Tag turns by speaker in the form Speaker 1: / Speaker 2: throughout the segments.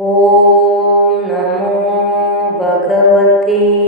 Speaker 1: ॐ नमो भगवते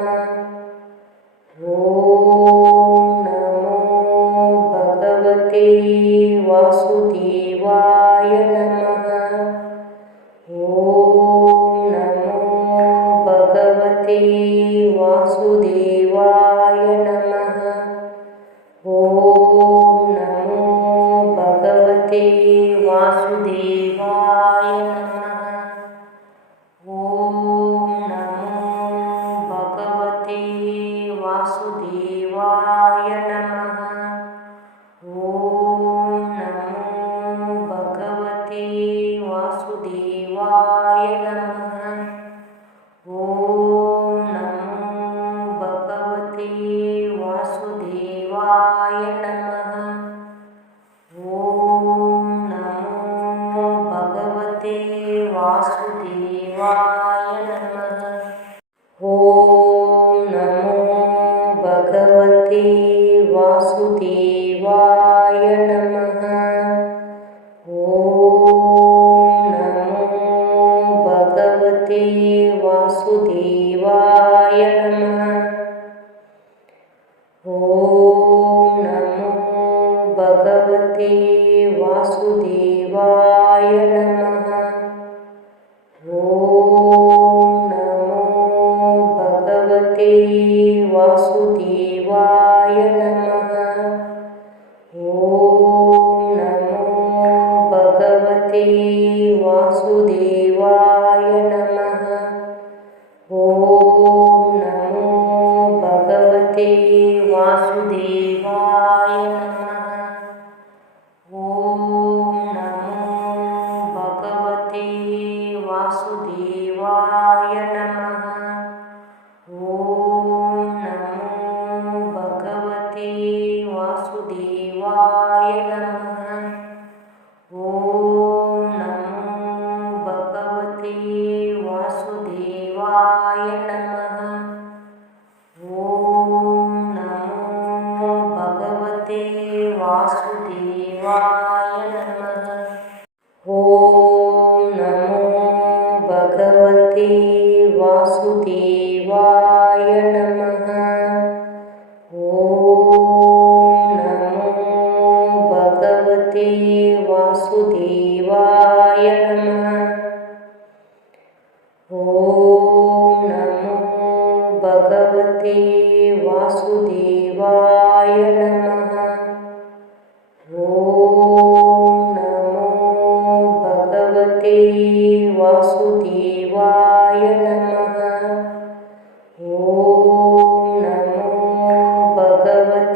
Speaker 1: सुदेवाय नमः। ॐ नं भगवते वासुदेवाय नमः। ॐ नं भगवते वासुदेवाय नमः। ॐ नं भगवते वासुदेवाय नमः।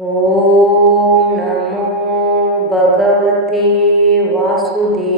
Speaker 1: ॐ नमो भगवते वासुदेव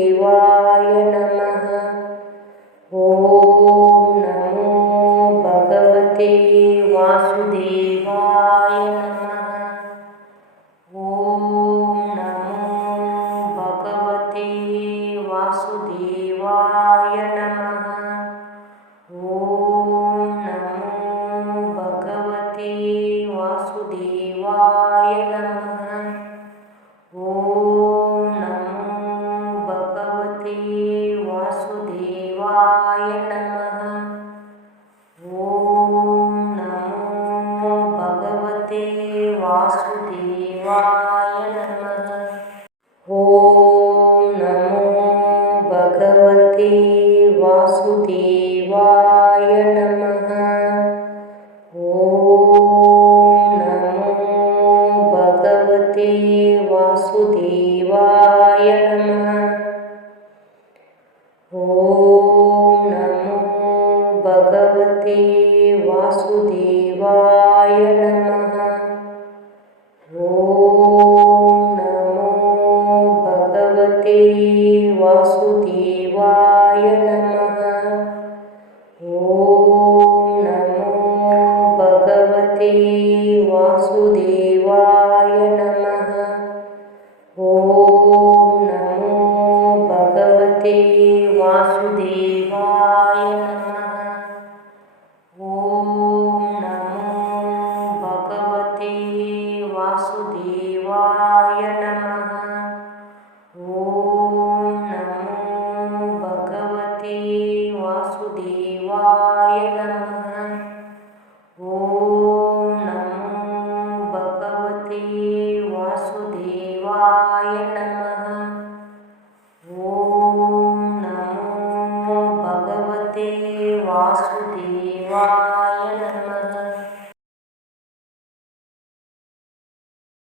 Speaker 1: ശിവായ